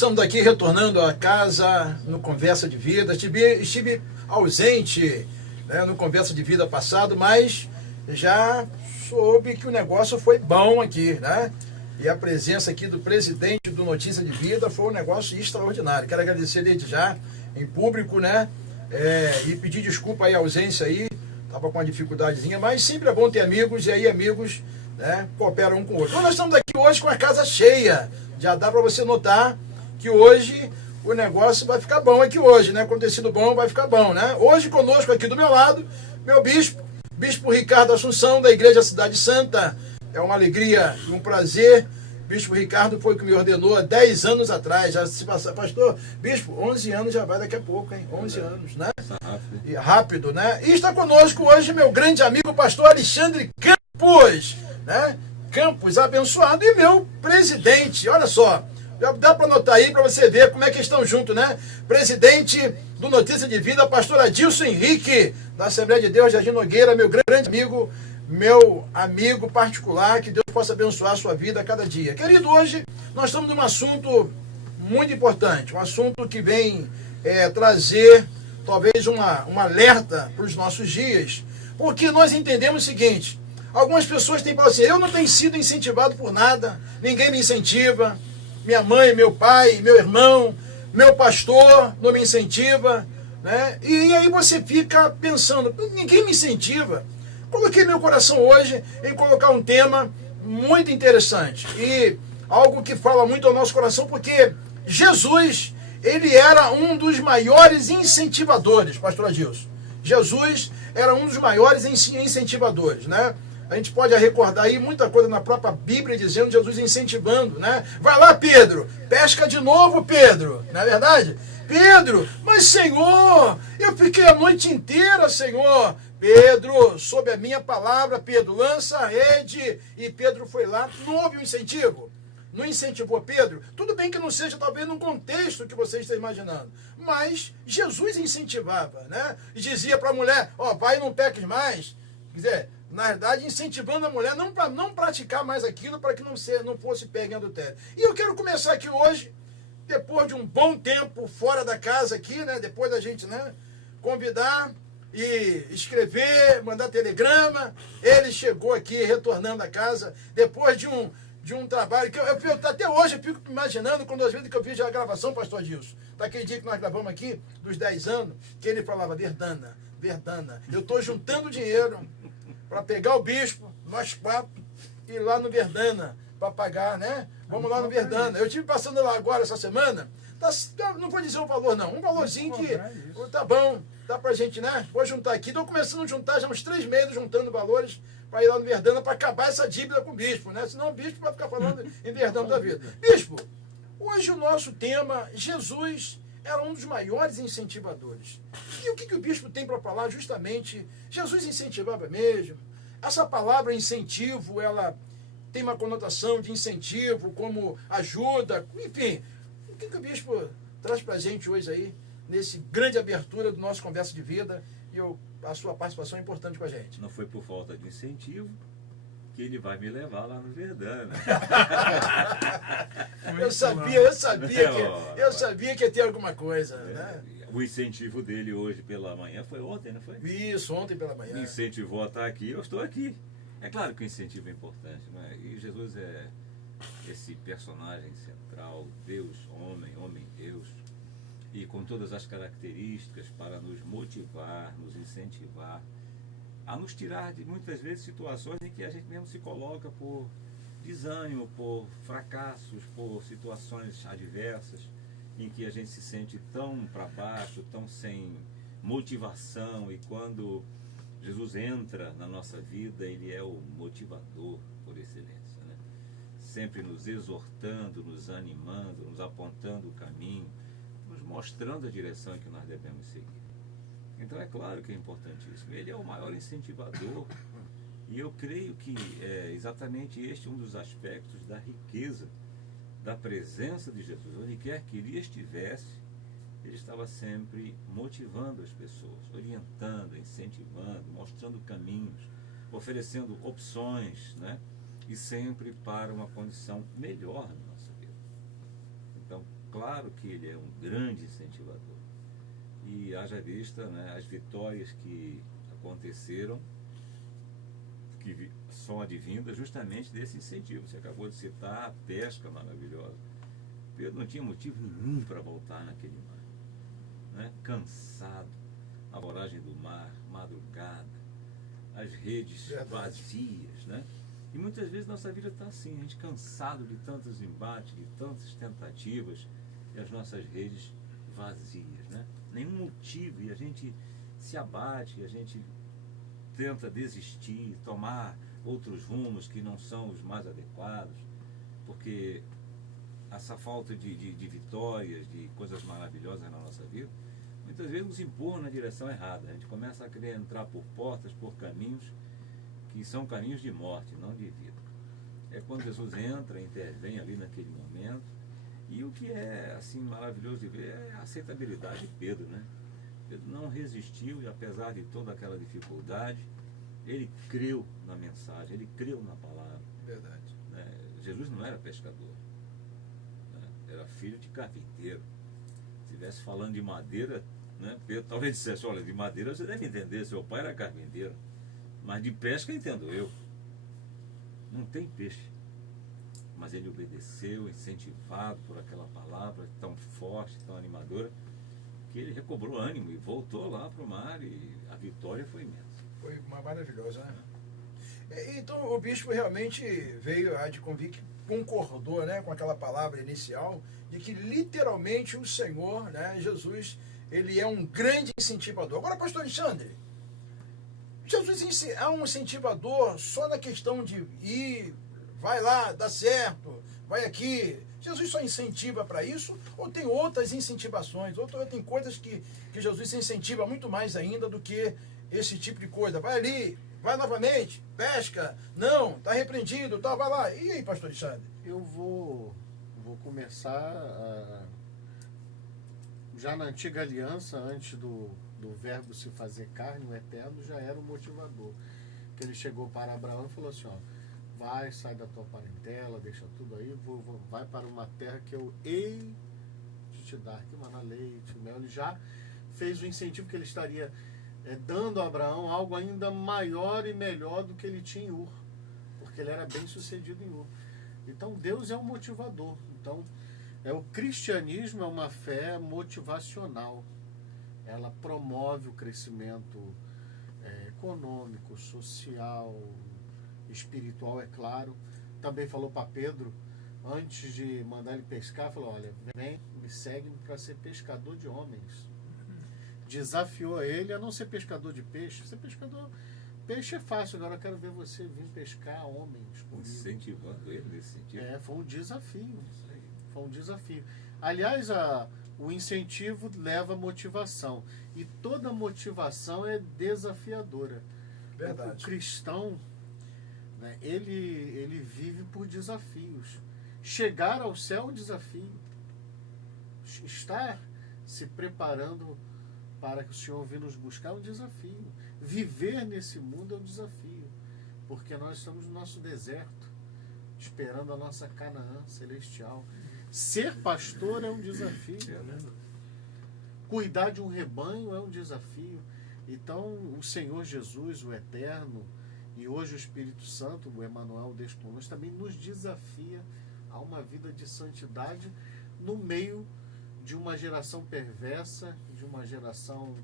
estamos aqui retornando à casa no Conversa de Vida. Estive ausente, né, no Conversa de Vida passado, mas já soube que o negócio foi bom aqui, né? E a presença aqui do presidente do Notícia de Vida foi um negócio extraordinário. Quero agradecer desde já, em público, né? E pedir desculpa aí a ausência aí, estava com uma dificuldadezinha, mas sempre é bom ter amigos, e aí amigos, né, cooperam um com o outro. Então nós estamos aqui hoje com a casa cheia. Já dá para você notar que hoje o negócio vai ficar bom aqui hoje, né? Quando ter sido bom, vai ficar bom, né? Hoje conosco aqui do meu lado, meu Bispo Ricardo Assunção, da Igreja Cidade Santa. É uma alegria e um prazer. Bispo Ricardo foi o que me ordenou há 10 anos atrás. Já se passar, pastor, Bispo, 11 anos já vai daqui a pouco, hein? 11 anos, né? E rápido, né? E está conosco hoje meu grande amigo, pastor Alexandre Campos, né? Campos abençoado, e meu presidente, olha só, já dá para anotar aí para você ver como é que estão juntos, né? Presidente do Notícia de Vida, pastor Adilson Henrique, da Assembleia de Deus, Jardim Nogueira, meu grande amigo, meu amigo particular, que Deus possa abençoar a sua vida a cada dia. Querido, hoje nós estamos num assunto muito importante, um assunto que vem trazer talvez um alerta para os nossos dias, porque nós entendemos o seguinte: algumas pessoas têm falado assim, eu não tenho sido incentivado por nada, ninguém me incentiva, minha mãe, meu pai, meu irmão, meu pastor não me incentiva, né? E aí você fica pensando, ninguém me incentiva. Coloquei meu coração hoje em colocar um tema muito interessante e algo que fala muito ao nosso coração, porque Jesus, ele era um dos maiores incentivadores, pastor Adilson. Jesus era um dos maiores incentivadores, né? A gente pode recordar aí muita coisa na própria Bíblia dizendo, Jesus incentivando, né? Vai lá, Pedro, pesca de novo, Pedro, não é verdade? Pedro, mas Senhor, eu fiquei a noite inteira, Senhor. Pedro, sob a minha palavra, Pedro, lança a rede. E Pedro foi lá, não houve um incentivo. Não incentivou Pedro? Tudo bem que não seja talvez num contexto que você está imaginando, mas Jesus incentivava, né? E dizia para a mulher, ó, vai e não peques mais. Quer dizer, na verdade, incentivando a mulher não para não praticar mais aquilo, para que não fosse pega em adultério. E eu quero começar aqui hoje, depois de um bom tempo fora da casa aqui, né? Depois da gente, né, convidar e escrever, mandar telegrama. Ele chegou aqui retornando à casa, depois de um trabalho que eu até hoje eu fico imaginando, quando às vezes que eu fiz a gravação, pastor Adilson, daquele dia que nós gravamos aqui, dos 10 anos, que ele falava, Verdana, eu estou juntando dinheiro para pegar o bispo, nós 4, e ir lá no Verdana, para pagar, né? Vamos lá no Verdana. Eu estive passando lá agora, essa semana, não vou dizer um valor não, um valorzinho que tá bom, dá pra gente, né? Vou juntar aqui, estou começando a juntar já uns 3 meses, juntando valores, para ir lá no Verdana, para acabar essa dívida com o bispo, né? Senão o bispo vai ficar falando em Verdana da vida. Bispo, hoje o nosso tema, Jesus era um dos maiores incentivadores. E o que o bispo tem para falar justamente? Jesus incentivava mesmo? Essa palavra incentivo, ela tem uma conotação de incentivo, como ajuda, enfim. O que o bispo traz para a gente hoje aí, nesse grande abertura do nosso Conversa de Vida, e a sua participação é importante com a gente? Não foi por falta de incentivo que ele vai me levar lá no Verdana. eu sabia que ia ter alguma coisa, né? O incentivo dele hoje pela manhã foi ontem, não foi? Isso, ontem pela manhã. Me incentivou a estar aqui, eu estou aqui. É claro que o incentivo é importante, né? E Jesus é esse personagem central, Deus, homem, Deus, e com todas as características para nos motivar, nos incentivar, a nos tirar de muitas vezes situações em que a gente mesmo se coloca por desânimo, por fracassos, por situações adversas, em que a gente se sente tão para baixo, tão sem motivação, e quando Jesus entra na nossa vida, ele é o motivador por excelência, né? Sempre nos exortando, nos animando, nos apontando o caminho, nos mostrando a direção em que nós devemos seguir. Então é claro que é importantíssimo. Ele é o maior incentivador, e eu creio que é exatamente este um dos aspectos da riqueza da presença de Jesus. Onde quer que ele estivesse, ele estava sempre motivando as pessoas, orientando, incentivando, mostrando caminhos, oferecendo opções, né? E sempre para uma condição melhor na nossa vida. Então, Claro que ele é um grande incentivador. E haja vista, né, as vitórias que aconteceram, que são advindas justamente desse incentivo. Você acabou de citar a pesca maravilhosa. Pedro não tinha motivo nenhum para voltar naquele mar, né? Cansado, a voragem do mar, madrugada, as redes vazias, né? E muitas vezes nossa vida está assim, a gente cansado de tantos embates, de tantas tentativas, e as nossas redes vazias, né? Nenhum motivo, e a gente se abate, a gente tenta desistir, tomar outros rumos que não são os mais adequados, porque essa falta de vitórias, de coisas maravilhosas na nossa vida, muitas vezes nos empurra na direção errada. A gente começa a querer entrar por portas, por caminhos que são caminhos de morte, não de vida. É quando Jesus entra, intervém ali naquele momento, e o que é assim maravilhoso de ver é a aceitabilidade de Pedro, né? Pedro não resistiu, e apesar de toda aquela dificuldade, ele creu na mensagem, ele creu na palavra. Verdade. Né? Jesus não era pescador, né? Era filho de carpinteiro. Se estivesse falando de madeira, né? Pedro talvez dissesse, olha, de madeira você deve entender, seu pai era carpinteiro, mas de pesca entendo eu. Não tem peixe. Mas ele obedeceu, incentivado por aquela palavra tão forte, tão animadora, que ele recobrou ânimo e voltou lá para o mar, e a vitória foi imensa. Foi uma maravilhosa, né? Então o bispo realmente veio a de convir que concordou, né, com aquela palavra inicial, de que literalmente o Senhor, né, Jesus, ele é um grande incentivador. Agora, pastor Alexandre, Jesus é um incentivador só na questão de ir, vai lá, dá certo, vai aqui. Jesus só incentiva para isso, ou tem outras incentivações, ou tem coisas que Jesus incentiva muito mais ainda do que esse tipo de coisa? Vai ali, vai novamente, pesca, não, está repreendido, tá, vai lá. E aí, pastor Alexandre? Eu vou começar já na antiga aliança, antes do verbo se fazer carne, o Eterno já era o motivador. Que ele chegou para Abraão e falou assim, ó, vai, sai da tua parentela, deixa tudo aí, vai para uma terra que eu hei de te dar, que mana leite, mel. Ele já fez o incentivo que ele estaria dando a Abraão algo ainda maior e melhor do que ele tinha em Ur, porque ele era bem sucedido em Ur. Então Deus é um motivador. Então o cristianismo é uma fé motivacional. Ela promove o crescimento econômico, social, espiritual, é claro. Também falou para Pedro, antes de mandar ele pescar, falou, olha, vem, me segue para ser pescador de homens. Desafiou ele a não ser pescador de peixe. Ser pescador, peixe é fácil, agora eu quero ver você vir pescar homens comigo. Incentivando ele nesse sentido. Foi um desafio. Foi um desafio. Aliás, o incentivo leva a motivação. E toda motivação é desafiadora. Verdade. O cristão, né, ele vive por desafios. Chegar ao céu é um desafio. Estar se preparando para que o Senhor venha nos buscar é um desafio. Viver nesse mundo é um desafio. Porque nós estamos no nosso deserto, esperando a nossa Canaã celestial. Ser pastor é um desafio. Cuidar de um rebanho é um desafio. Então, o Senhor Jesus, o Eterno, e hoje o Espírito Santo, o Emmanuel Deus conosco, também nos desafia a uma vida de santidade no meio de uma geração perversa, de uma geração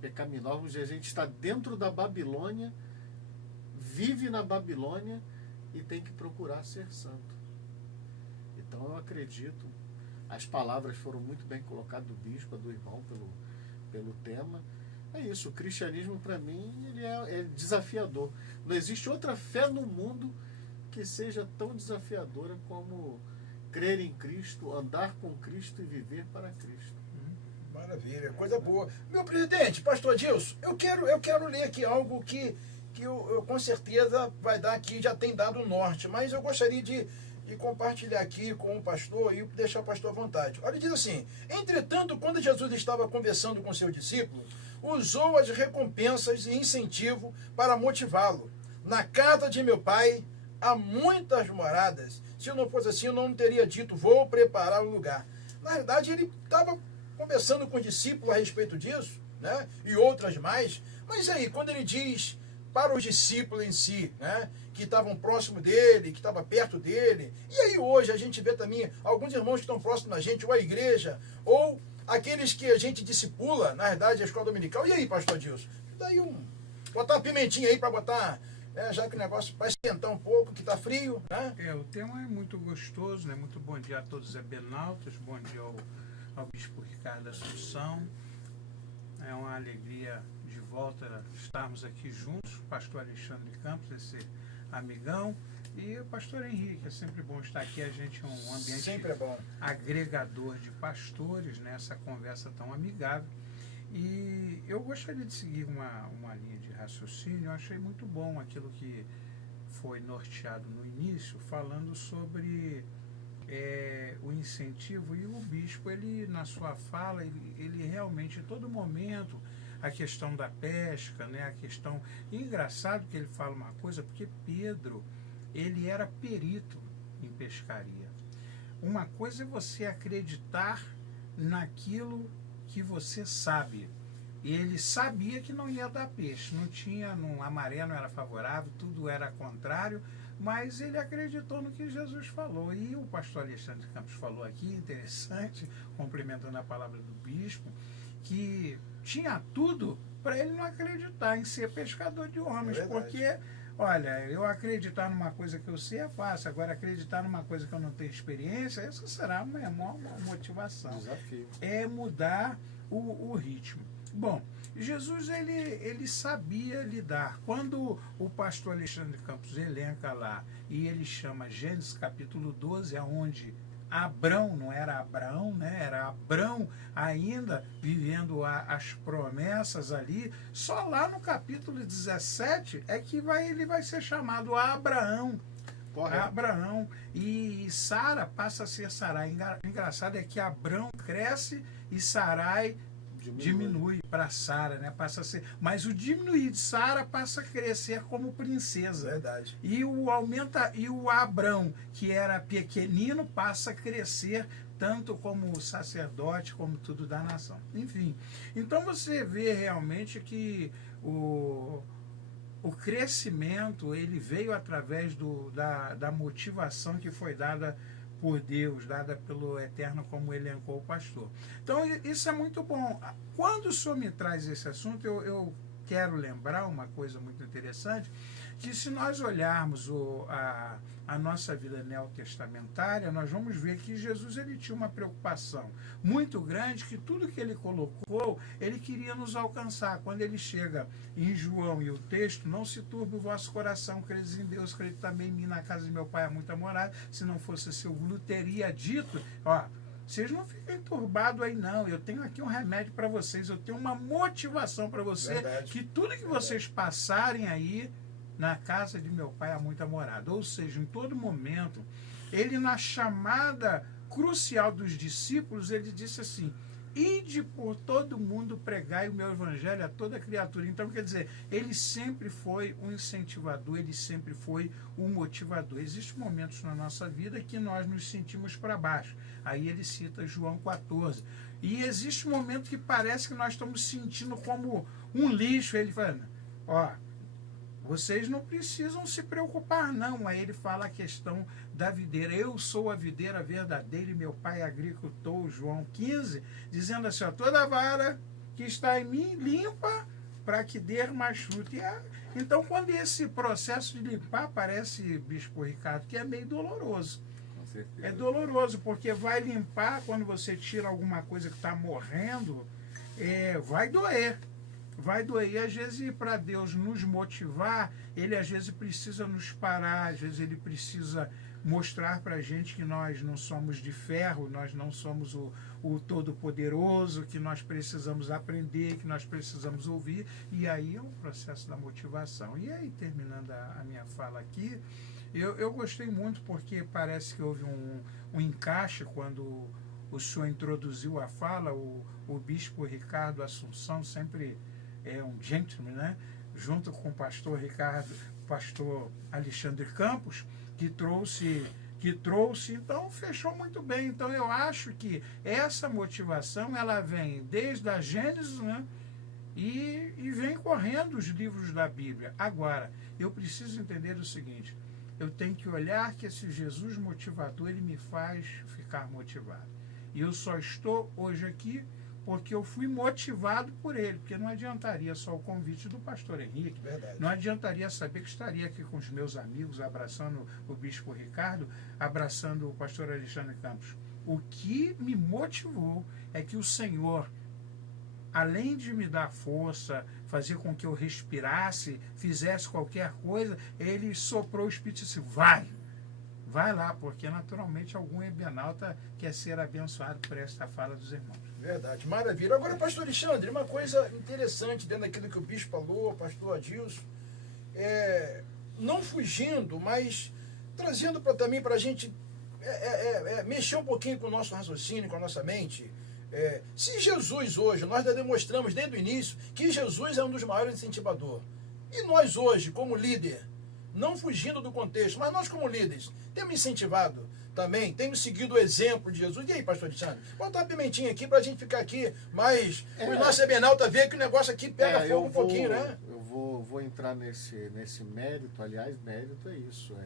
pecaminosa. Vamos dizer, a gente está dentro da Babilônia, vive na Babilônia e tem que procurar ser santo. Então eu acredito, as palavras foram muito bem colocadas do bispo, do irmão, pelo tema. É isso, o cristianismo para mim ele é desafiador. Não existe outra fé no mundo que seja tão desafiadora como crer em Cristo, andar com Cristo e viver para Cristo. Maravilha, coisa boa. Meu presidente, pastor Adilson, eu quero ler aqui algo que eu com certeza vai dar aqui, já tem dado o norte, mas eu gostaria de compartilhar aqui com o pastor e deixar o pastor à vontade. Olha, diz assim: entretanto, quando Jesus estava conversando com seus discípulos, usou as recompensas e incentivo para motivá-lo. Na casa de meu pai há muitas moradas. Se não fosse assim, eu não teria dito, vou preparar o lugar. Na verdade, ele estava conversando com o discípulo a respeito disso, né? E outras mais. Mas aí, quando ele diz para os discípulos em si, né? Que estavam próximo dele, que estavam perto dele. E aí hoje a gente vê também alguns irmãos que estão próximos da gente, ou a igreja, ou aqueles que a gente discipula, na verdade, a escola dominical. E aí, pastor Dilson? Daí botar uma pimentinha aí para botar, né, já que o negócio vai esquentar um pouco, que está frio, né? O tema é muito gostoso, né? Muito bom dia a todos os ebenautas, bom dia ao Bispo Ricardo Assunção. É uma alegria de volta estarmos aqui juntos, o pastor Alexandre Campos, esse amigão, e o pastor Henrique. É sempre bom estar aqui, a gente é um ambiente Sempre é bom. agregador de pastores, né? Essa conversa tão amigável. E eu gostaria de seguir uma linha de raciocínio. Eu achei muito bom aquilo que foi norteado no início, falando sobre o incentivo, e o bispo, ele na sua fala, ele realmente, em todo momento, a questão da pesca, né, a questão... E engraçado que ele fala uma coisa, porque Pedro, ele era perito em pescaria. Uma coisa é você acreditar naquilo que você sabe. E ele sabia que não ia dar peixe, a maré não era favorável, tudo era contrário, mas ele acreditou no que Jesus falou. E o pastor Alexandre Campos falou aqui, interessante, complementando a palavra do bispo, que tinha tudo para ele não acreditar em ser pescador de homens, porque, olha, eu acreditar numa coisa que eu sei é fácil, agora acreditar numa coisa que eu não tenho experiência, essa será uma motivação. Desafio. É mudar o ritmo. Bom, Jesus ele sabia lidar. Quando o pastor Alexandre Campos elenca lá, e ele chama Gênesis capítulo 12, onde Abrão, não era Abraão, né? Era Abrão ainda vivendo as promessas ali. Só lá no capítulo 17 é que ele vai ser chamado Abraão. Correto. Abraão. E Sara passa a ser Sarai. Engraçado é que Abrão cresce e Sarai diminui para Sara, né? Passa a ser, mas o diminuir de Sara passa a crescer como princesa. Verdade. E o Abrão, que era pequenino, passa a crescer tanto como sacerdote, como tudo da nação. Enfim, então você vê realmente que o crescimento, ele veio através da motivação que foi dada por Deus, dada pelo Eterno, como elencou o pastor. Então, isso é muito bom. Quando o senhor me traz esse assunto, eu quero lembrar uma coisa muito interessante, que se nós olharmos a nossa vida neotestamentária, nós vamos ver que Jesus ele tinha uma preocupação muito grande, que tudo que ele colocou, ele queria nos alcançar. Quando ele chega em João e o texto, não se turbe o vosso coração, credes em Deus, crede também em mim, na casa de meu pai há muita morada, se não fosse assim, eu teria dito, vocês não fiquem turbados aí não, eu tenho aqui um remédio para vocês, eu tenho uma motivação para você, Verdade. que tudo que vocês passarem aí, na casa de meu pai há muita morada. Ou seja, em todo momento, ele na chamada crucial dos discípulos, ele disse assim, ide por todo mundo pregai o meu evangelho a toda criatura. Então, quer dizer, ele sempre foi um incentivador, ele sempre foi um motivador. Existem momentos na nossa vida que nós nos sentimos para baixo. Aí ele cita João 14. E existe um momento que parece que nós estamos sentindo como um lixo. Ele fala, vocês não precisam se preocupar, não. Aí ele fala a questão da videira. Eu sou a videira verdadeira e meu pai é agricultor, João 15, dizendo assim, toda vara que está em mim, limpa para que dê mais fruto. Então, quando esse processo de limpar, parece, Bispo Ricardo, que é meio doloroso. Com certeza. É doloroso, porque vai limpar, quando você tira alguma coisa que está morrendo, vai doer. Vai doer. E às vezes, para Deus nos motivar, ele às vezes precisa nos parar, às vezes ele precisa mostrar para a gente que nós não somos de ferro, nós não somos o Todo-Poderoso, que nós precisamos aprender, que nós precisamos ouvir. E aí é o processo da motivação. E aí, terminando a minha fala aqui, eu gostei muito, porque parece que houve um encaixe quando o senhor introduziu a fala, o Bispo Ricardo Assunção sempre é um gentleman, né? Junto com o pastor Ricardo, pastor Alexandre Campos, que que trouxe, então fechou muito bem. Então eu acho que essa motivação ela vem desde a Gênesis, né? E vem correndo os livros da Bíblia. Agora, eu preciso entender o seguinte, eu tenho que olhar que esse Jesus motivador, ele me faz ficar motivado. E eu só estou hoje aqui porque eu fui motivado por ele, porque não adiantaria só o convite do pastor Henrique, Verdade. não adiantaria saber que estaria aqui com os meus amigos, abraçando o bispo Ricardo, abraçando o pastor Alexandre Campos. O que me motivou é que o Senhor, além de me dar força, fazer com que eu respirasse, fizesse qualquer coisa, ele soprou o Espírito e disse, vai lá, porque naturalmente algum ebenalta quer ser abençoado por esta fala dos irmãos. Verdade, maravilha. Agora, pastor Alexandre, uma coisa interessante dentro daquilo que o bispo falou, pastor Adilson, não fugindo, mas trazendo também para a gente mexer um pouquinho com o nosso raciocínio, com a nossa mente. Se Jesus hoje, nós já demonstramos desde o início que Jesus é um dos maiores incentivadores. E nós hoje, como líder, não fugindo do contexto, mas nós como líderes, temos incentivado também, temos seguido o exemplo de Jesus. E aí, pastor Alexandre? Bota uma pimentinha aqui para a gente ficar aqui, mas o nosso ebenalta vê que o negócio aqui pega fogo um pouquinho, né? Eu vou entrar nesse mérito, aliás, mérito é isso,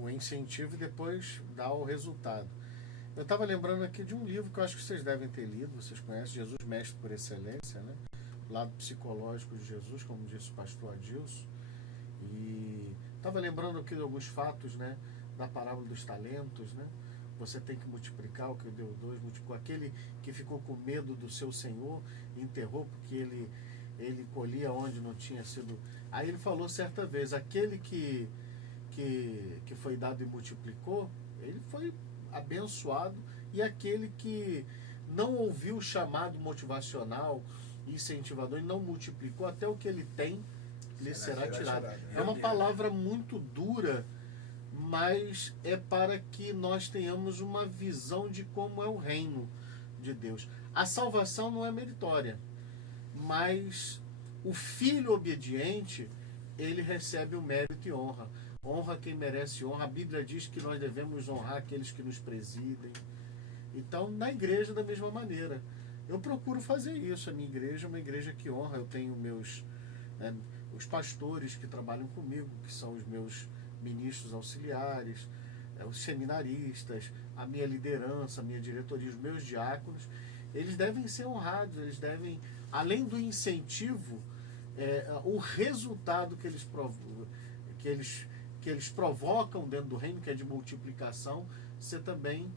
o incentivo e depois dá o resultado. Eu estava lembrando aqui de um livro que eu acho que vocês devem ter lido, vocês conhecem, Jesus Mestre por Excelência, né? O lado psicológico de Jesus, como disse o pastor Adilson. E estava lembrando aqui de alguns fatos, né? Da parábola dos talentos, né? Você tem que multiplicar o que deu 2, multiplicou. Aquele que ficou com medo do seu senhor, enterrou porque ele colhia onde não tinha sido. Aí ele falou certa vez, aquele que foi dado e multiplicou, ele foi abençoado, e aquele que não ouviu o chamado motivacional, incentivador, e não multiplicou, até o que ele tem, lhe será tirado. É uma palavra muito dura, mas é para que nós tenhamos uma visão de como é o reino de Deus. A salvação não é meritória, mas o filho obediente, ele recebe o mérito e honra. Honra quem merece honra. A Bíblia diz que nós devemos honrar aqueles que nos presidem. Então, na igreja, da mesma maneira. Eu procuro fazer isso. A minha igreja é uma igreja que honra. Eu tenho os pastores que trabalham comigo, que são os meus ministros auxiliares, os seminaristas, a minha liderança, a minha diretoria, os meus diáconos. Eles devem ser honrados. Eles devem, além do incentivo, o resultado que eles provocam dentro do reino, que é de multiplicação, ser também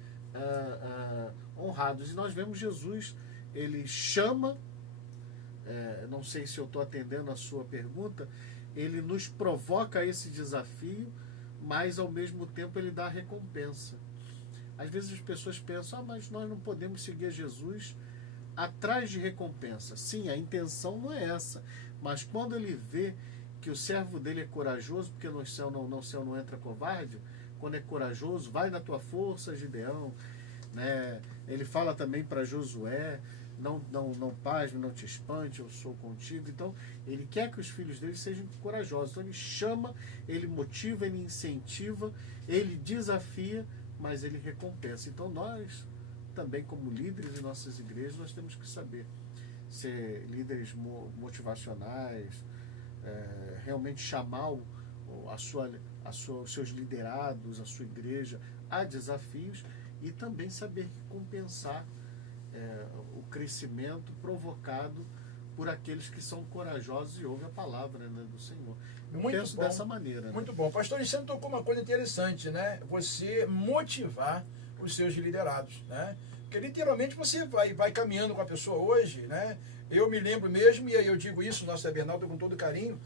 honrados. E nós vemos Jesus, ele chama, não sei se eu estou atendendo a sua pergunta, ele nos provoca a esse desafio, mas ao mesmo tempo ele dá recompensa. Às vezes as pessoas pensam, mas nós não podemos seguir Jesus atrás de recompensa. Sim, a intenção não é essa, mas quando ele vê que o servo dele é corajoso, porque no céu não entra covarde, quando é corajoso, vai na tua força, Gideão, né? Ele fala também para Josué, não pasme, não te espante, eu sou contigo. Então, ele quer que os filhos dele sejam corajosos. Então, ele chama, ele motiva, ele incentiva, ele desafia, mas ele recompensa. Então, nós também, como líderes em nossas igrejas, nós temos que saber ser líderes motivacionais, realmente chamar os seus liderados, a sua igreja a desafios, e também saber compensar o crescimento provocado por aqueles que são corajosos e ouvem a palavra, né, do Senhor. Eu penso dessa maneira. Muito bom. Pastor Alexandre tocou uma coisa interessante, né? Você motivar os seus liderados, né? Porque literalmente você vai caminhando com a pessoa hoje, né? Eu me lembro mesmo, e aí eu digo isso, nosso Bernardo, com todo carinho,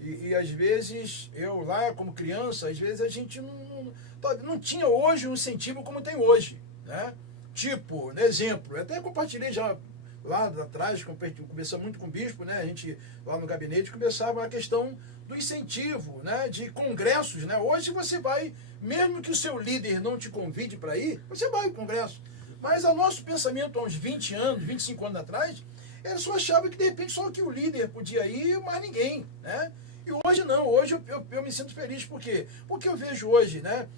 e às vezes, eu lá como criança, às vezes a gente não tinha hoje um incentivo como tem hoje, né? Tipo, exemplo, eu até compartilhei já lá atrás, conversando muito com o bispo, né? A gente lá no gabinete começava a questão do incentivo, né? De congressos, né? Hoje você vai, mesmo que o seu líder não te convide para ir, você vai ao congresso. Mas o nosso pensamento há uns 20 anos, 25 anos atrás, era só achava que de repente só que o líder podia ir, mas ninguém, né? E hoje não, hoje eu me sinto feliz. Por quê? Porque eu vejo hoje, né,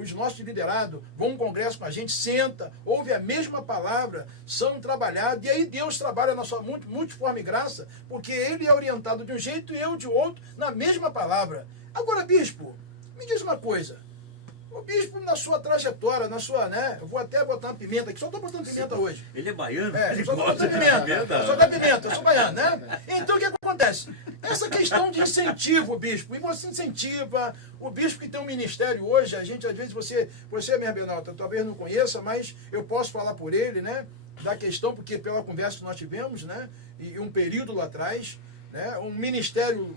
os nossos liderados vão a um congresso com a gente, senta, ouve a mesma palavra, são trabalhados, e aí Deus trabalha na sua multiforme graça, porque ele é orientado de um jeito e eu de outro, na mesma palavra. Agora, bispo, me diz uma coisa. O bispo, na sua trajetória, na sua, né? Eu vou até botar uma pimenta aqui, só estou botando pimenta hoje. Ele é baiano? Eu só estou botando pimenta. Só dá pimenta, eu sou baiano, né? Então o que acontece? Essa questão de incentivo, bispo, e você incentiva o bispo que tem um ministério hoje, a gente, às vezes, você minha Benalta, talvez não conheça, mas eu posso falar por ele, né? Da questão, porque pela conversa que nós tivemos, né? E um período lá atrás, né? Um ministério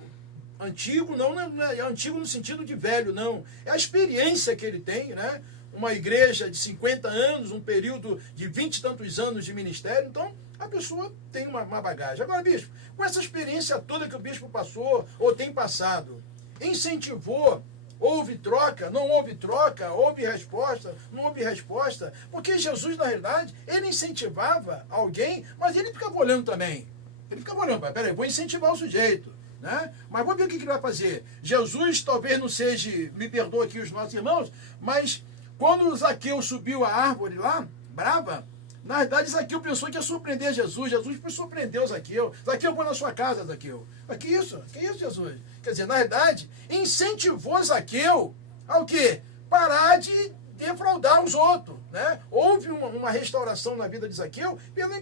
antigo, não é antigo no sentido de velho, não. É a experiência que ele tem, né? Uma igreja de 50 anos, um período de 20 e tantos anos de ministério, então a pessoa tem uma bagagem. Agora, bispo, com essa experiência toda que o bispo passou, ou tem passado, incentivou, houve troca, não houve troca, houve resposta, não houve resposta, porque Jesus, na realidade, ele incentivava alguém, mas ele ficava olhando também. Ele ficava olhando, peraí, vou incentivar o sujeito. Né? Mas vamos ver o que ele vai fazer. Jesus talvez não seja, me perdoa aqui os nossos irmãos, mas quando o Zaqueu subiu a árvore lá, brava, na verdade Zaqueu pensou que ia surpreender Jesus. Jesus foi surpreender o Zaqueu. Zaqueu, põe na sua casa, Zaqueu. Mas que isso, Jesus? Quer dizer, na verdade, incentivou Zaqueu ao quê? Parar de defraudar os outros. Né? Houve uma restauração na vida de Zaqueu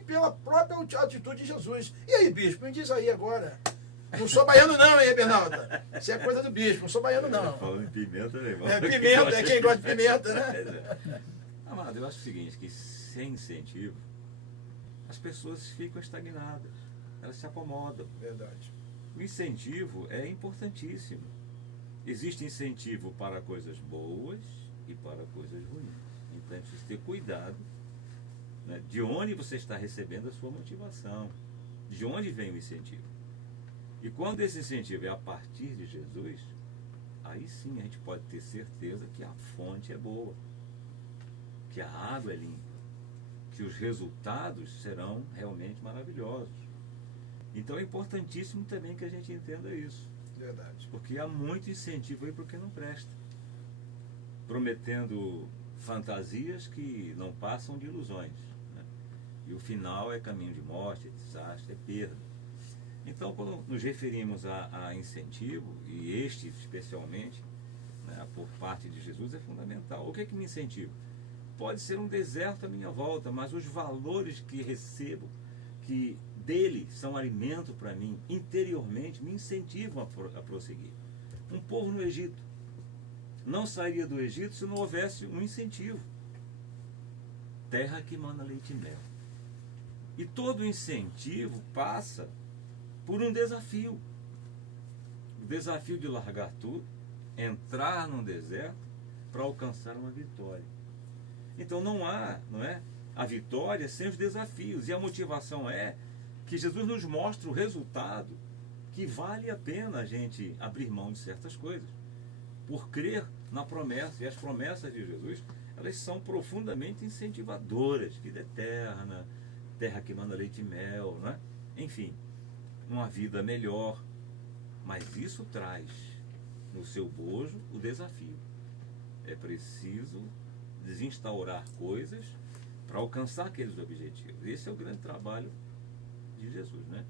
pela própria atitude de Jesus. E aí, bispo, me diz aí agora. Não sou baiano não, hein, Bernalda? Isso é coisa do bispo, não sou baiano não. Falando em pimenta, meu irmão. Pimenta, é quem gosta de pimenta, né? Amado, eu acho o seguinte, que sem incentivo, as pessoas ficam estagnadas, elas se acomodam. Verdade. O incentivo é importantíssimo. Existe incentivo para coisas boas e para coisas ruins. Então é preciso ter cuidado, né, de onde você está recebendo a sua motivação, de onde vem o incentivo. E quando esse incentivo é a partir de Jesus, aí sim a gente pode ter certeza que a fonte é boa, que a água é limpa, que os resultados serão realmente maravilhosos. Então é importantíssimo também que a gente entenda isso. Verdade. Porque há muito incentivo aí para o que não presta, prometendo fantasias que não passam de ilusões, né? E o final é caminho de morte, é desastre, é perda. Então, quando nos referimos a incentivo, e este especialmente, né, por parte de Jesus, é fundamental. O que é que me incentiva? Pode ser um deserto à minha volta, mas os valores que recebo, que dele são alimento para mim, interiormente, me incentivam a prosseguir. Um povo no Egito não sairia do Egito se não houvesse um incentivo. Terra que mana leite e mel. E todo incentivo passa por um desafio. O desafio de largar tudo, entrar num deserto para alcançar uma vitória. Então não é, a vitória sem os desafios. E a motivação é que Jesus nos mostra o resultado, que vale a pena a gente abrir mão de certas coisas, por crer na promessa. E as promessas de Jesus, elas são profundamente incentivadoras, vida eterna, terra que manda leite e mel, né? Enfim, uma vida melhor, mas isso traz no seu bojo o desafio. É preciso desinstaurar coisas para alcançar aqueles objetivos. Esse é o grande trabalho de Jesus, né?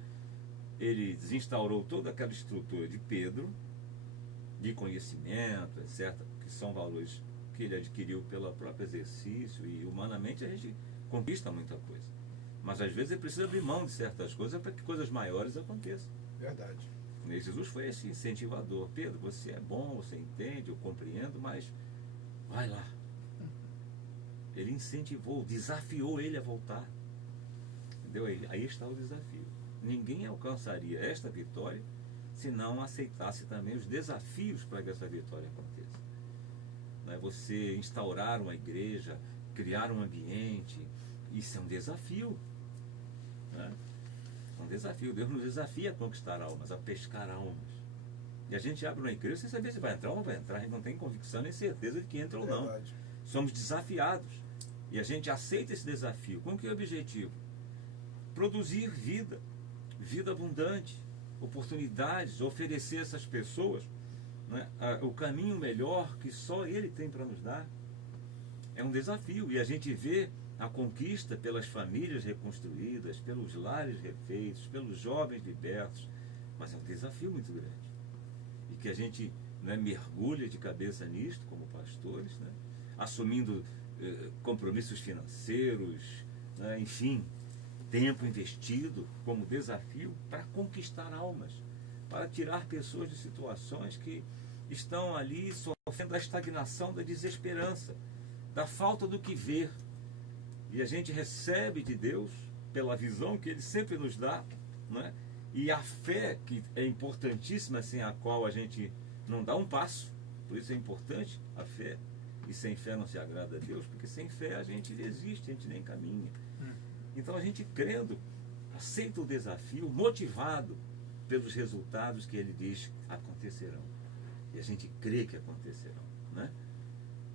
Ele desinstaurou toda aquela estrutura de Pedro, de conhecimento, etc., que são valores que ele adquiriu pelo próprio exercício, e humanamente a gente conquista muita coisa. Mas às vezes é preciso abrir mão de certas coisas para que coisas maiores aconteçam. Verdade. E Jesus foi esse incentivador. Pedro, você é bom, você entende, eu compreendo, mas vai lá. Ele incentivou, desafiou ele a voltar. Entendeu? Aí está o desafio. Ninguém alcançaria esta vitória se não aceitasse também os desafios para que essa vitória aconteça. Não é você instaurar uma igreja, criar um ambiente, isso é um desafio. Né? É um desafio. Deus nos desafia a conquistar almas, a pescar almas. E a gente abre uma igreja sem saber se vai entrar ou não vai entrar. A gente não tem convicção nem certeza de que entra ou não. Verdade. Somos desafiados. E a gente aceita esse desafio. Com que objetivo? Produzir vida. Vida abundante. oportunidades, oferecer a essas pessoas, né, o caminho melhor que só Ele tem para nos dar. É um desafio, e a gente vê a conquista pelas famílias reconstruídas, pelos lares refeitos, pelos jovens libertos, mas é um desafio muito grande. E que a gente, né, mergulha de cabeça nisto, como pastores, né, assumindo compromissos financeiros, né, enfim, tempo investido como desafio para conquistar almas, para tirar pessoas de situações que estão ali sofrendo da estagnação, da desesperança, da falta do que ver. E a gente recebe de Deus, pela visão que Ele sempre nos dá, né? E a fé, que é importantíssima, sem a qual a gente não dá um passo. Por isso é importante a fé. E sem fé não se agrada a Deus, porque sem fé a gente desiste, a gente nem caminha. Então a gente crendo, aceita o desafio, motivado pelos resultados que Ele diz acontecerão. E a gente crê que acontecerão, né?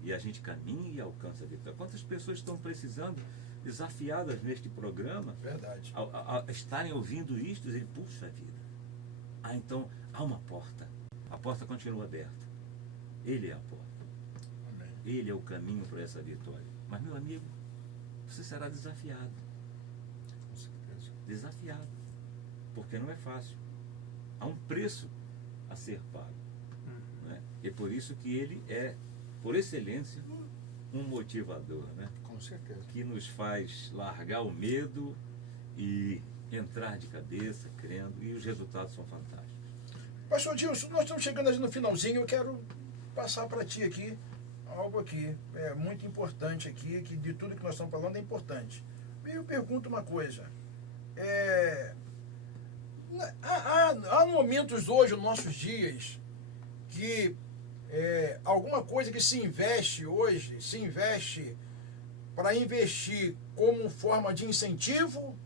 E a gente caminha e alcança a vitória. Quantas pessoas estão precisando, desafiadas neste programa, Verdade. a estarem ouvindo isto e dizem, puxa vida, então há uma porta. A porta continua aberta. Ele é a porta. Amém. Ele é o caminho para essa vitória. Mas, meu amigo, você será desafiado. Com certeza. Desafiado. Porque não é fácil. Há um preço a ser pago. Né? E por isso que ele é, por excelência, um motivador, né? Com certeza. Que nos faz largar o medo e entrar de cabeça, crendo, e os resultados são fantásticos. Pastor Dilson, nós estamos chegando no finalzinho, eu quero passar para ti aqui algo aqui, muito importante aqui, que de tudo que nós estamos falando é importante. E eu pergunto uma coisa, há momentos hoje, nos nossos dias, que alguma coisa que se investe hoje, se investe para investir como forma de incentivo,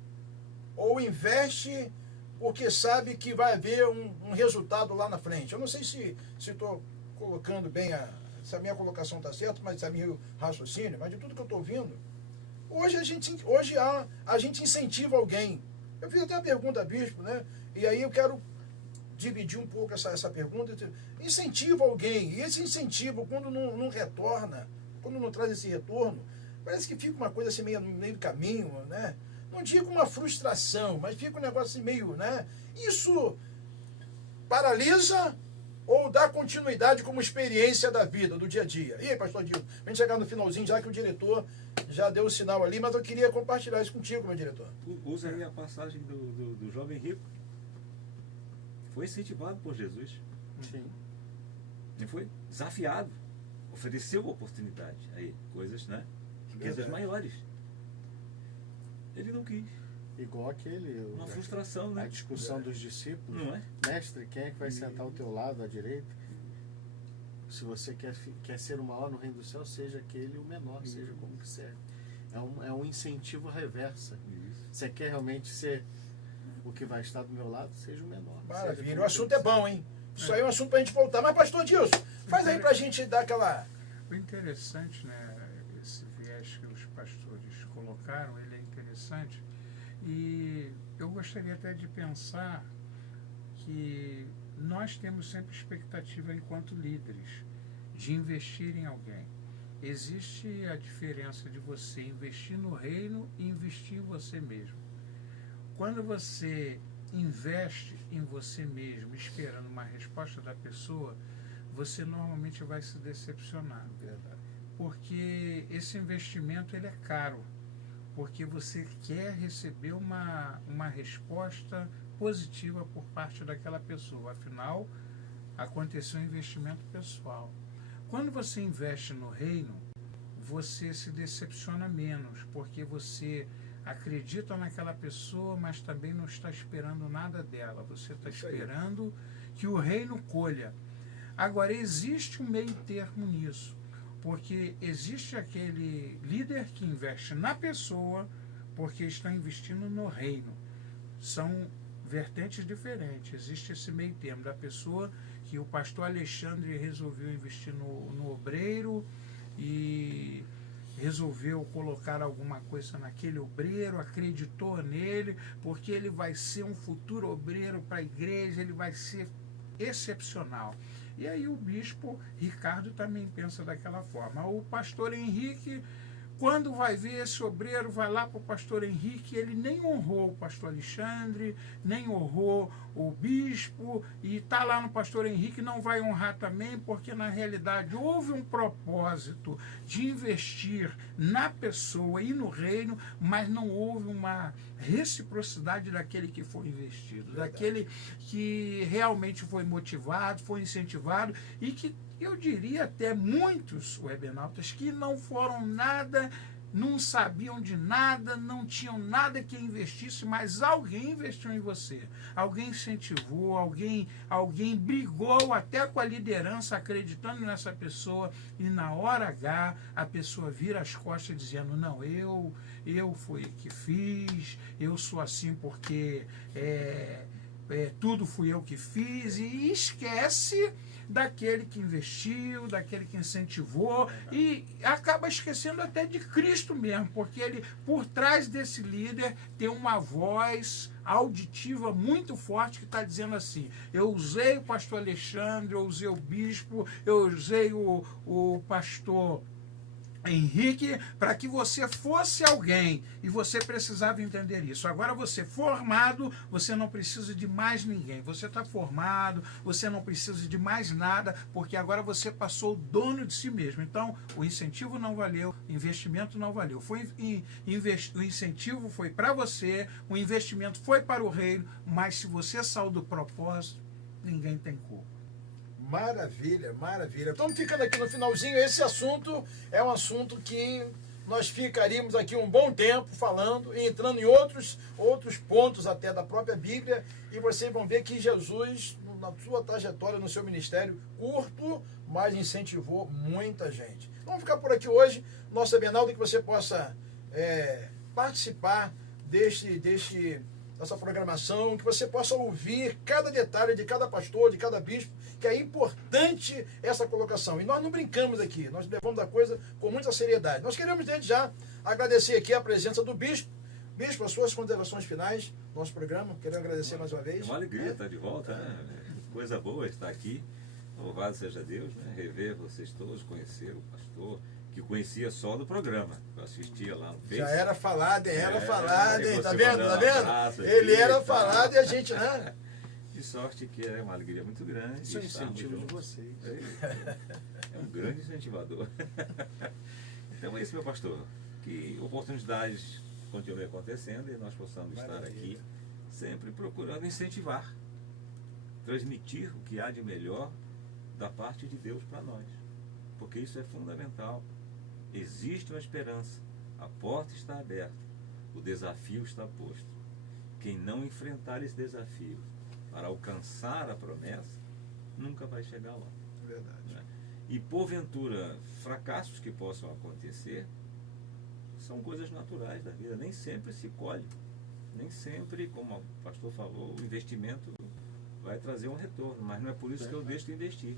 ou investe porque sabe que vai haver um resultado lá na frente. Eu não sei se estou colocando bem, se a minha colocação está certa, mas se é meu raciocínio, mas de tudo que eu estou ouvindo, hoje a gente incentiva alguém. Eu fiz até a pergunta, bispo, né? E aí eu quero dividir um pouco essa pergunta. Incentiva alguém, e esse incentivo, quando não retorna, quando não traz esse retorno, parece que fica uma coisa assim meio no meio do caminho, né? Não digo uma frustração, mas fica um negócio assim meio, né? Isso paralisa ou dá continuidade como experiência da vida, do dia a dia? E aí, pastor Dilson, a gente chegar no finalzinho, já que o diretor já deu o sinal ali, mas eu queria compartilhar isso contigo, meu diretor. Usa aí a passagem do jovem rico. Foi incentivado por Jesus. Sim. E foi desafiado. Ofereceu oportunidade. Aí, coisas, né? Riquezas maiores. Ele não quis. Igual aquele... Uma frustração, né? A discussão dos discípulos. Não é? Mestre, quem é que vai sentar ao teu lado, à direita? Se você quer ser o maior no reino do céu, seja aquele o menor, seja como que serve. É um incentivo reversa. Isso. Você quer realmente ser o que vai estar do meu lado, seja o menor. Maravilha, o assunto é bom, hein? Isso aí é um assunto para a gente voltar. Mas, pastor Dilson, faz aí para a gente dar aquela... O interessante, né, esse viés que os pastores colocaram, ele é interessante. E eu gostaria até de pensar que nós temos sempre expectativa enquanto líderes de investir em alguém. Existe a diferença de você investir no reino e investir em você mesmo. Quando você investe em você mesmo, esperando uma resposta da pessoa, você normalmente vai se decepcionar. Verdade. Porque esse investimento ele é caro. Porque você quer receber uma resposta positiva por parte daquela pessoa. Afinal, aconteceu um investimento pessoal. Quando você investe no reino, você se decepciona menos, porque você acredita naquela pessoa, mas também não está esperando nada dela. Você está esperando que o reino colha. Agora, existe um meio termo nisso, porque existe aquele líder que investe na pessoa porque está investindo no reino. São vertentes diferentes. Existe esse meio termo da pessoa que o pastor Alexandre resolveu investir no obreiro e resolveu colocar alguma coisa naquele obreiro, acreditou nele, porque ele vai ser um futuro obreiro para a igreja, ele vai ser excepcional. E aí o bispo Ricardo também pensa daquela forma. O pastor Henrique, quando vai ver esse obreiro, vai lá para o pastor Henrique, ele nem honrou o pastor Alexandre, nem honrou o bispo, e está lá no pastor Henrique, não vai honrar também, porque na realidade houve um propósito de investir na pessoa e no reino, mas não houve uma reciprocidade daquele que foi investido, daquele que realmente foi motivado, foi incentivado, e que eu diria até muitos webnautas que não foram nada, não sabiam de nada, não tinham nada que investisse, mas alguém investiu em você, alguém incentivou, alguém brigou até com a liderança acreditando nessa pessoa, e na hora H a pessoa vira as costas dizendo, não, eu fui que fiz, eu sou assim porque tudo fui eu que fiz, e esquece daquele que investiu, daquele que incentivou, e acaba esquecendo até de Cristo mesmo, porque ele, por trás desse líder, tem uma voz auditiva muito forte que está dizendo assim, eu usei o pastor Alexandre, eu usei o bispo, eu usei o pastor Henrique, para que você fosse alguém, e você precisava entender isso. Agora você formado, você não precisa de mais ninguém, você está formado, você não precisa de mais nada, porque agora você passou o dono de si mesmo. Então o incentivo não valeu, o investimento não valeu, o incentivo foi para você, o investimento foi para o reino, mas se você saiu do propósito, ninguém tem culpa. Maravilha, maravilha. Estamos ficando aqui no finalzinho. Esse assunto é um assunto que nós ficaríamos aqui um bom tempo falando e entrando em outros pontos até da própria Bíblia, e vocês vão ver que Jesus, na sua trajetória, no seu ministério curto, mas incentivou muita gente. Vamos ficar por aqui hoje. Nosso Ebenaldo, que você possa participar dessa programação, que você possa ouvir cada detalhe de cada pastor, de cada bispo, que é importante essa colocação. E nós não brincamos aqui, nós levamos a coisa com muita seriedade. Nós queremos, desde já, agradecer aqui a presença do bispo. Bispo, as suas considerações finais do nosso programa. Queremos agradecer mais uma vez. É uma alegria estar de volta, né? Coisa boa estar aqui. Louvado seja Deus, né? Rever vocês todos, conhecer o pastor, que conhecia só do programa. Eu assistia lá no Facebook. Já era falado, hein? Tá você vendo? mandou Tá um vendo? abraço Ele aqui, era tá? falado e a gente, né? De sorte que é uma alegria muito grande. Isso é estarmos incentivo de juntos. vocês. É um grande incentivador. Então é isso, meu pastor. Que oportunidades continuem acontecendo e nós possamos estar aqui sempre procurando incentivar, transmitir o que há de melhor da parte de Deus para nós. Porque isso é fundamental. Existe uma esperança. A porta está aberta. O desafio está posto. Quem não enfrentar esse desafio para alcançar a promessa, nunca vai chegar lá. Verdade. Né? E porventura, fracassos que possam acontecer são coisas naturais da vida. Nem sempre se colhe. Nem sempre, como o pastor falou, o investimento vai trazer um retorno. Mas não é por isso que eu deixo de investir.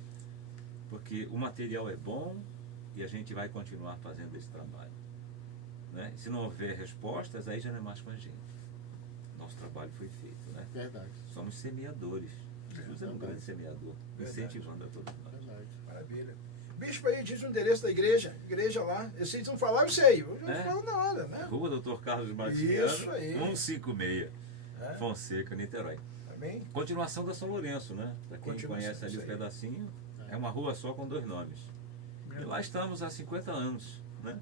Porque o material é bom e a gente vai continuar fazendo esse trabalho. Né? Se não houver respostas, aí já não é mais com a gente. Nosso trabalho foi feito. Né? Verdade. Somos semeadores. Jesus é um grande semeador, incentivando a todos nós. Verdade. Maravilha. Bispo, aí diz o endereço da igreja lá. Se não falar, eu sei. Eu não falo na hora, né? Rua Doutor Carlos Martiniano, Isso aí. 156, Fonseca, Niterói. Amém? Continuação da São Lourenço, né? Para quem Continuação, conhece ali isso o aí. pedacinho, é uma rua só com 2 nomes. E lá estamos há 50 anos, né?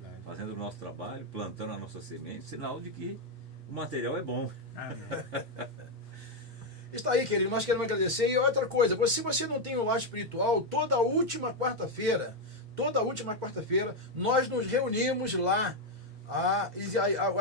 Verdade. Fazendo o nosso trabalho, plantando a nossa semente, sinal de que o material é bom. Amém. Está aí, querido, nós queremos agradecer. E outra coisa, se você não tem o lar espiritual, toda última quarta-feira, nós nos reunimos lá, a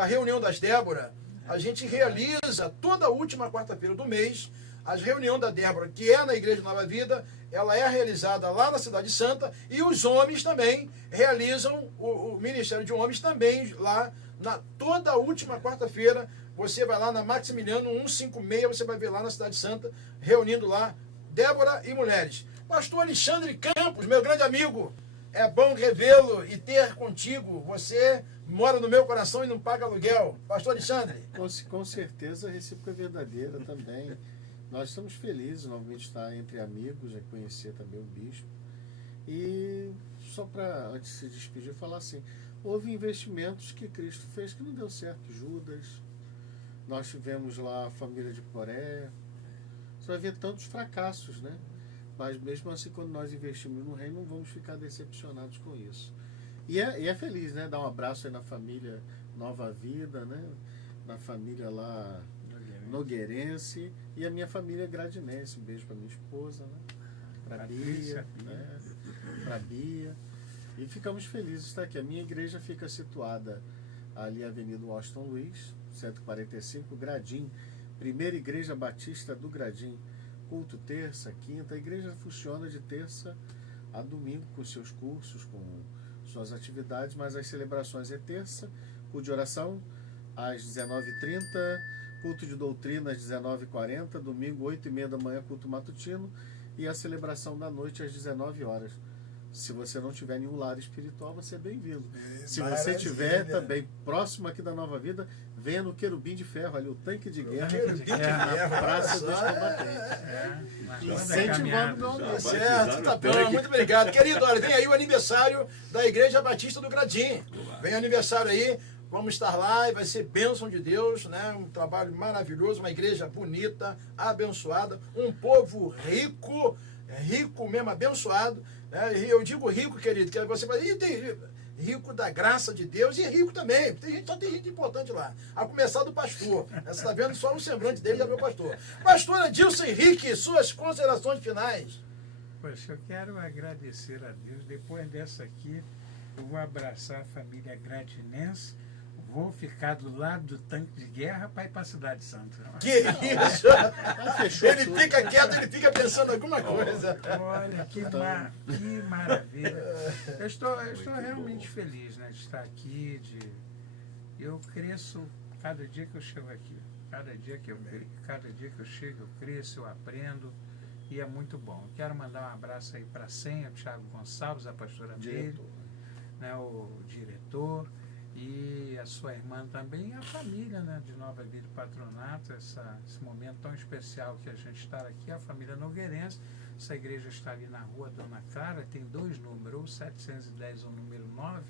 reunião das Débora, a gente realiza toda última quarta-feira do mês, a reunião da Débora, que é na Igreja Nova Vida, ela é realizada lá na Cidade Santa, e os homens também realizam, o Ministério de Homens também lá, toda última quarta-feira. Você vai lá na Maximiliano 156, você vai ver lá na Cidade Santa, reunindo lá Débora e mulheres. Pastor Alexandre Campos, meu grande amigo, é bom revê-lo e ter contigo. Você mora no meu coração e não paga aluguel. Pastor Alexandre. Com certeza a recíproca é verdadeira também. Nós estamos felizes novamente de estar entre amigos, de conhecer também o bispo. E só para, antes de se despedir, falar assim, houve investimentos que Cristo fez que não deu certo. Judas, nós tivemos lá a família de Poré. Você vai ver tantos fracassos, né? Mas mesmo assim, quando nós investimos no reino, não vamos ficar decepcionados com isso. E é feliz, né? Dar um abraço aí na família Nova Vida, né? Na família lá nogueirense e a minha família gradinense. Um beijo para minha esposa, né? Para Bia, né? Para Bia. E ficamos felizes de estar aqui. A minha igreja fica situada ali, Avenida Washington Luiz, 145, Gradim. Primeira Igreja Batista do Gradim. Culto terça, quinta. A igreja funciona de terça a domingo com seus cursos, com suas atividades, mas as celebrações é terça, culto de oração às 19h30, culto de doutrina às 19h40, domingo 8h30 da manhã, culto matutino, e a celebração da noite às 19h. Se você não tiver nenhum lar espiritual, você é bem-vindo. Se você tiver também próximo aqui da Nova Vida, venha no Querubim de Ferro, ali o tanque de guerra, na Praça dos Combatentes. Incentivando meu amigo. Certo, tá bom, muito obrigado. Querido, olha, vem aí o aniversário da Igreja Batista do Gradim. Vem o aniversário aí, vamos estar lá e vai ser bênção de Deus, né? Um trabalho maravilhoso, uma igreja bonita, abençoada, um povo rico, rico mesmo, abençoado. E eu digo rico, querido, que você vai tem rico da graça de Deus e rico também. Só tem gente importante lá. A começar do pastor. Você está vendo só o semblante dele, já viu o pastor. Pastor Adilson Henrique, suas considerações finais. Poxa, eu quero agradecer a Deus. Depois dessa aqui, eu vou abraçar a família gradinense. Vou ficar do lado do tanque de guerra para ir para a Cidade Santa. Que isso! Ele fica quieto, ele fica pensando alguma coisa. Olha, que maravilha. Eu estou realmente feliz, né, de estar aqui. Eu cresço cada dia que eu chego aqui. Cada dia que eu chego, eu cresço, eu aprendo. E é muito bom. Quero mandar um abraço aí para a Senha, o Thiago Gonçalves, a pastora dele, né, o diretor. E a sua irmã também, e a família, né, de Nova Vida Patronato, esse momento tão especial que a gente está aqui, a família nogueirense. Essa igreja está ali na rua Dona Clara, tem 2 números, o 710 ou o número 9,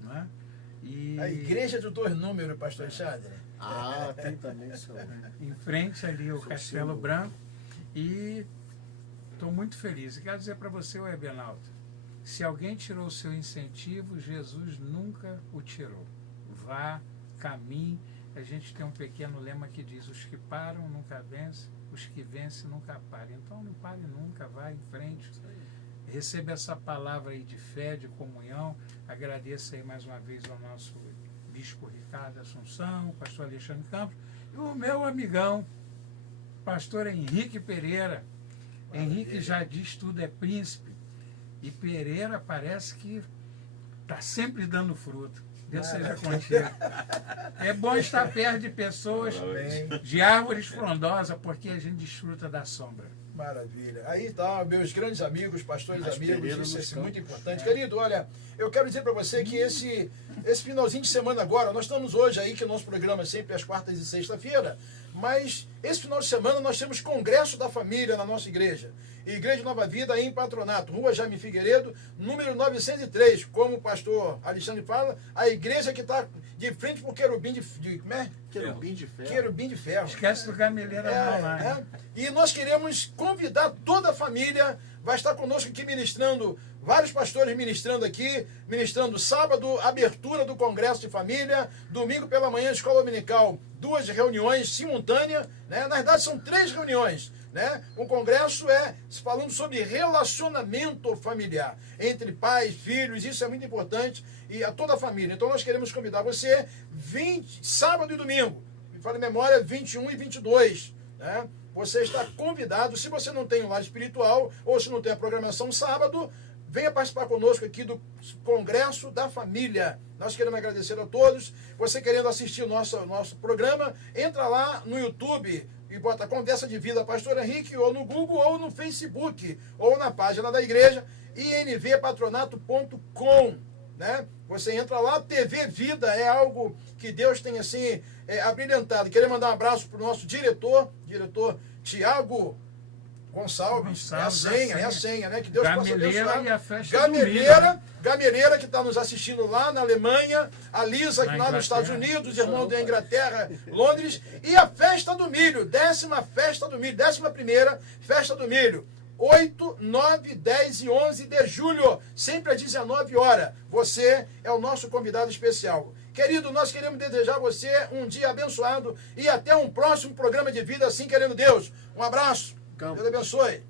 né? E a igreja de 2 números, pastor Alexandre. Tem também isso. Em frente ali o Castelo Branco. E estou muito feliz. E quero dizer para você, Ebenaldo, se alguém tirou o seu incentivo, Jesus nunca o tirou. Vá, caminhe. A gente tem um pequeno lema que diz: os que param nunca vencem, os que vencem nunca param. Então não pare nunca, vá em frente. Receba essa palavra aí de fé, de comunhão. Agradeço aí mais uma vez ao nosso bispo Ricardo Assunção, pastor Alexandre Campos, e o meu amigão, pastor Henrique Pereira. Henrique já diz tudo é príncipe. E Pereira parece que está sempre dando fruto. Deus seja contigo. É bom estar perto de pessoas, de árvores frondosas, porque a gente desfruta da sombra. Maravilha. Aí tá, meus grandes amigos, pastores amigos, isso é muito importante. Querido, olha, eu quero dizer para você que esse finalzinho de semana agora, nós estamos hoje aí, que o nosso programa é sempre às quartas e sexta-feira, mas esse final de semana nós temos Congresso da Família na nossa igreja. Igreja Nova Vida em Patronato, Rua Jaime Figueiredo, número 903. Como o pastor Alexandre fala, a igreja que está de frente para o Querubim como é? Querubim de Ferro. Querubim de Ferro. Esquece do gameleiro lá. E nós queremos convidar toda a família. Vai estar conosco aqui ministrando, vários pastores ministrando aqui, ministrando sábado, abertura do Congresso de Família, domingo pela manhã, escola dominical, 2 reuniões simultâneas, né? Na verdade são 3 reuniões, né? O congresso falando sobre relacionamento familiar, entre pais, filhos, isso é muito importante, e a toda a família. Então nós queremos convidar você, sábado e domingo, me fala em memória, 21 e 22, né? Você está convidado. Se você não tem um lar espiritual, ou se não tem a programação sábado, venha participar conosco aqui do Congresso da Família. Nós queremos agradecer a todos. Você querendo assistir o nosso programa, entra lá no YouTube e bota Conversa de Vida Pastor Henrique, ou no Google, ou no Facebook, ou na página da igreja, invpatronato.com, né? Você entra lá, TV Vida é algo que Deus tem assim abrilhantado. Queria mandar um abraço para o nosso diretor Tiago Gonçalves. É a senha, né? Que Deus possa abençoar. E a festa do milho. Gameleira, que está nos assistindo lá na Alemanha, a Lisa, que lá nos Estados Unidos, irmão da Inglaterra, Londres, e a Festa do Milho, 10ª Festa do Milho, 11ª Festa do Milho, 8, 9, 10 e 11 de julho, sempre às 19 horas. Você é o nosso convidado especial. Querido, nós queremos desejar a você um dia abençoado e até um próximo programa de vida, assim querendo Deus. Um abraço. Deus abençoe.